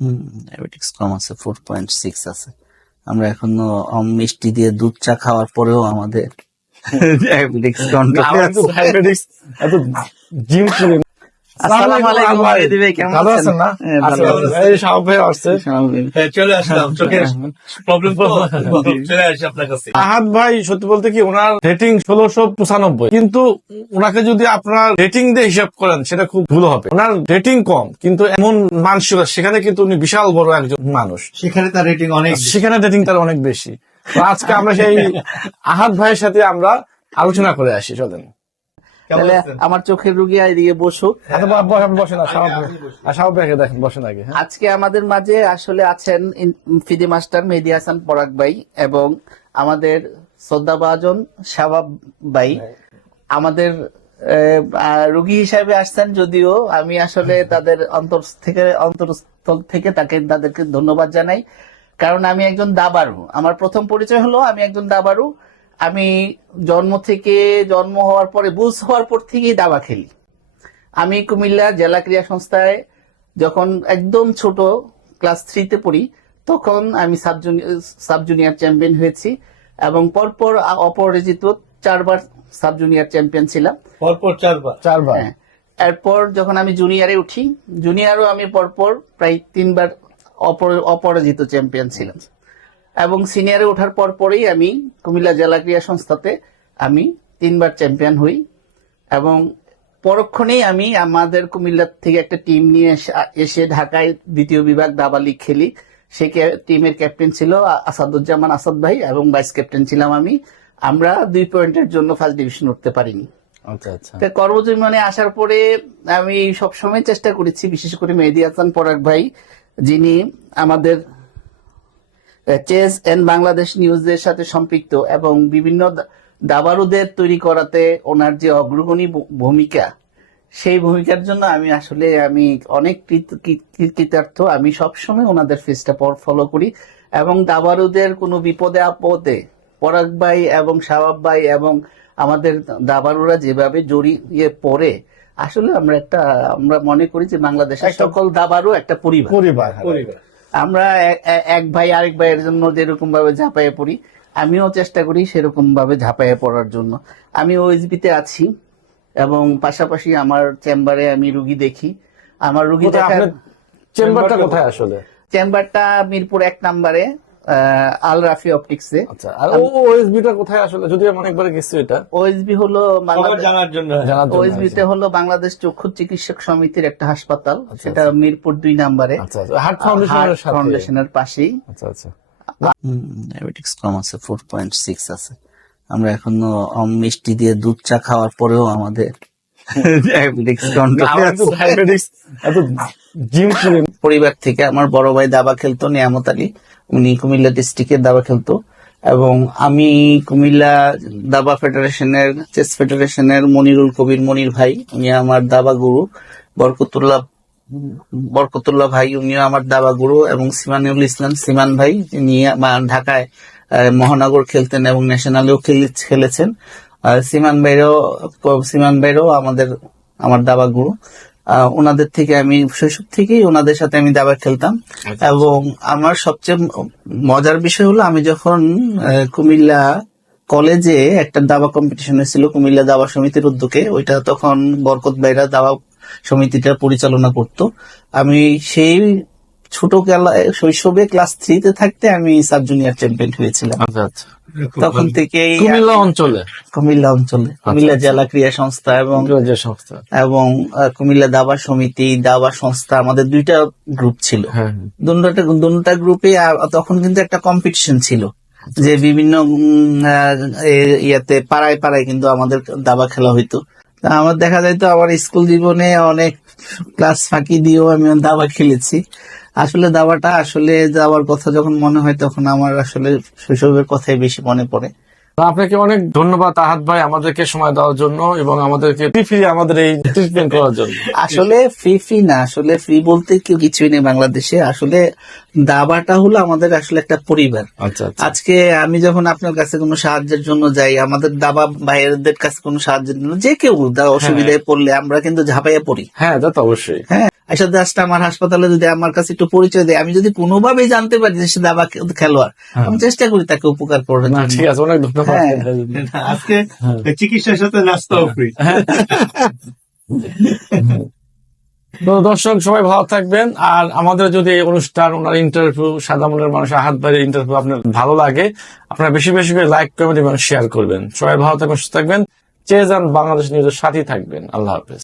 Diabetics কম আছে, 4.6 আছে। আমরা এখনো মিষ্টি দিয়ে দুধ চা খাওয়ার পরেও আমাদের ডায়াবেটিক্স কন্ট্রোলে আছে। ডায়াবেটিক্স এত জিম করি। আসসালামু আলাইকুম মেহেদী ভাই, কেমন ভালো আছেন? আছেন না? হ্যাঁ, ভালো আছি। এই শাওক ভাই আসছে। চলে আসলাম, চোখের প্রবলেম তো চলে আসি আপনার কাছে। আহাদ ভাই সত্যি বলতে কি ওনার রেটিং 1695, কিন্তু ওনাকে যদি আপনার রেটিং দিয়ে হিসাব করেন সেটা খুব ভুল হবে। ওনার রেটিং কম কিন্তু এমন মানসিকতা, সেখানে কিন্তু উনি বিশাল বড় একজন মানুষ, সেখানে তার রেটিং অনেক বেশি। সেখানে রেটিং তার অনেক বেশি। তো আজকে আমরা সেই আহাদ ভাইয়ের সাথে আমরা আলোচনা করে আসি, চলেন। কেমন তাহলে আছেন? আমার চোখের রুগী এদিকে বসুক। বসেন না, শাওক ভাইকে দেখেন, বসেন আগে। হ্যাঁ, আজকে আমাদের মাঝে আসলে আছেন ফিদে মাস্টার মেহেদী হাসান পরাগ ভাই এবং আমাদের শ্রদ্ধাভাজন শাবাব ভাই। আমাদের রোগী হিসাবে আসছেন, যদিও আমি আসলে তাদের অন্তরস্থল থেকে তাদেরকে ধন্যবাদ জানাই, কারণ আমি একজন দাবারু। আমার প্রথম পরিচয় হলো আমি একজন দাবারু। আমি জন্ম হওয়ার পরে, বুঝ হওয়ার পর থেকেই দাবা খেলি। আমি কুমিল্লা জেলা ক্রীড়া সংস্থায় যখন একদম ছোট ক্লাস 3-তে পড়ি, তখন আমি সাব জুনিয়র চ্যাম্পিয়ন হয়েছি এবং পরপর অপরাজিত 4বার সাব জুনিয়র চ্যাম্পিয়ন ছিলাম। পরপর 4বার। হ্যাঁ। এরপর যখন আমি জুনিয়রে উঠি, জুনিয়রও আমি পরপর প্রায় 3বার অপরাজিত চ্যাম্পিয়ন ছিলাম এবং সিনিয়রে ওঠার পরপরই আমি কুমিল্লা জেলা ক্রীড়া সংস্থাতে আমি 3বার চ্যাম্পিয়ন হই এবং পরক্ষণেই আমি আমাদের কুমিল্লা থেকে একটা টিম নিয়ে এসে ঢাকায় 2য় বিভাগ দাবা লীগ খেলি। সেই টিমের ক্যাপ্টেন ছিল আসাদুজ্জামান আসাদ ভাই এবং ভাইস ক্যাপ্টেন ছিলাম আমি। আমরা 2 পয়েন্টের জন্য ফার্স্ট ডিভিশন উঠতে পারিনি। আচ্ছা আচ্ছা। কর্মজীবনে আসার পরে আমি সবসময় চেষ্টা করেছি, বিশেষ করে মেহেদী হাসান পরাগ ভাই, যিনি আমাদের চেস এন্ড বাংলাদেশ নিউজের সাথে সম্পৃক্ত এবং বিভিন্ন দাবারুদের তৈরি করাতে ওনার যে অগ্রগণী ভূমিকা, সেই ভূমিকার জন্য আমি অনেক কৃতার্থ। আমি সবসময় ওনাদের ফেসটা ফলো করি এবং দাবারুদের কোনো বিপদে আপদে পরাগ ভাই এবং শাবাব ভাই এবং আমাদের দাবারুরা যেভাবে জড়িয়ে পড়ে, আসলে আমরা মনে করি যে বাংলাদেশের সকল দাবারু একটা পরিবার। আমরা এক ভাই আরেক ভাইয়ের জন্য যেরকম ভাবে ঝাঁপাইয়ে পড়ি, আমিও চেষ্টা করি সেরকম ভাবে ঝাঁপাইয়ে পড়ার জন্য। আমি ওএসবিতে আছি এবং পাশাপাশি আমার চেম্বারে আমি রুগী দেখি। আমার রুগী দেখার চেম্বারটা কোথায় আসলে? চেম্বারটা মিরপুর 1 নম্বরে আল রাফি অপটিক্সে। আচ্ছা, আর ওএসবিটা কোথায় আসলে? যদি আমি অনেকবার গেছি। এটা ওএসবি হলো সবার জানার জন্য। ওএসবিতে হলো বাংলাদেশ চক্ষু চিকিৎসক সমিতির একটা হাসপাতাল, সেটা মিরপুর 2 নম্বরে হার্ট ফাউন্ডেশনের পাশেই। আচ্ছা আচ্ছা। ডায়াবেটিক্স কম আছে, 4.6 আছে। আমরা এখনো মিষ্টি দিয়ে দুধ চা খাওয়ার পরেও আমাদের ডায়াবেটিক্স কন্ট্রোলে আছে। ডায়াবেটিক্স এত জিম করি। পরিবার থেকে আমার বড় ভাই দাবা খেলতো, নিয়ামত আলী, উনি কুমিল্লা ডিস্ট্রিক্টের দাবা খেলতো এবং আমি কুমিল্লা দাবা ফেডারেশনের, চেস ফেডারেশনের মনিরুল কবির মনির ভাই, উনি আমার দাবা গুরু। বরকতুল্লাহ ভাই, উনিও আমার দাবা গুরু এবং সিমানুল ইসলাম সিমান ভাই, যিনি ঢাকায় মহানগর খেলতেন এবং ন্যাশনালেও খেলেছেন। সিমান ভাইরও আমার দাবা গুরু। ওনাদের থেকে আমি শৈশব থেকেই ওনাদের সাথে আমি দাবা খেলতাম এবং আমার সবচেয়ে মজার বিষয় হলো, আমি যখন কুমিল্লা কলেজে একটা দাবা কম্পিটিশন হয়েছিল কুমিল্লা দাবা সমিতির উদ্যোগে, ওইটা তখন বরকত ভাইরা দাবা সমিতিটা পরিচালনা করতো। আমি সেই শৈশবে ক্লাস 3-তে থাকতে আমি সাব জুনিয়র চ্যাম্পিয়ন হয়েছিলাম। আচ্ছা আচ্ছা। তখন থেকেই কুমিল্লা অঞ্চলে কুমিল্লা জেলা ক্রীড়া সংস্থা এবং কুমিল্লা দাবা সমিতি, দাবা সংস্থা, আমাদের 2টা গ্রুপ ছিল। দুটা গ্রুপে তখন কিন্তু একটা কম্পিটিশন ছিল যে বিভিন্ন পাড়ায় পাড়ায় কিন্তু আমাদের দাবা খেলা হইতো। আমার দেখা যাইতো আমার স্কুল জীবনে অনেক ক্লাস ফাঁকি দিয়েও আমি দাবা খেলেছি। আসলে দাবার কথা যখন মনে হয় তখন আমার আসলে শৈশবের কথাই বেশি মনে পড়ে। তো আপনাকে অনেক ধন্যবাদ আহাদ ভাই আমাদেরকে সময় দেওয়ার জন্য এবং আমাদেরকে ফ্রি আমাদের এই ট্রিটমেন্ট করার জন্য। আসলে ফ্রি না, আসলে ফ্রি বলতে কেউ কিছুই নেই বাংলাদেশে। আসলে দাবাটা হলো আমাদের আসলে একটা পরিবার। আচ্ছা আচ্ছা। আজকে আমি যখন আপনার কাছে কোনো সাহায্যের জন্য যাই, আমাদের দাবা ভাইয়েরদের কাছে কোনো সাহায্যের জন্য যে কেউ অসুবিধায় পড়লে আমরা কিন্তু ঝাঁপাইয়া পড়ি। হ্যাঁ তা তো অবশ্যই। হ্যাঁ, আচ্ছা জাস্ট আমার হাসপাতালে যদি আমার কাছে একটু পরিচয় দেয়, আমি যদি কোনোভাবেই জানতে পারি যে সে দাবা খেলোয়াড়, আমি চেষ্টা করি তাকে উপকার করার না জন্য। ঠিক আছে, অনেক ধন্যবাদ। হ্যাঁ। আজকে চিকিৎসার সাথে নাস্তাও ফ্রি। তো দর্শক সবাই ভালো থাকবেন। আর আমাদের যদি এই অনুষ্ঠান, ওনার ইন্টারভিউ, সাদা মনের মানুষ আহাদ ভাইয়ের ইন্টারভিউ আপনার ভালো লাগে, আপনারা বেশি বেশি করে লাইক, কমেন্ট এবং শেয়ার করবেন। সবাই ভালো থাকবেন, সুস্থ থাকবেন। চেজ অ্যান্ড বাংলাদেশ নিউজের সাথেই থাকবেন। আল্লাহ হাফেজ।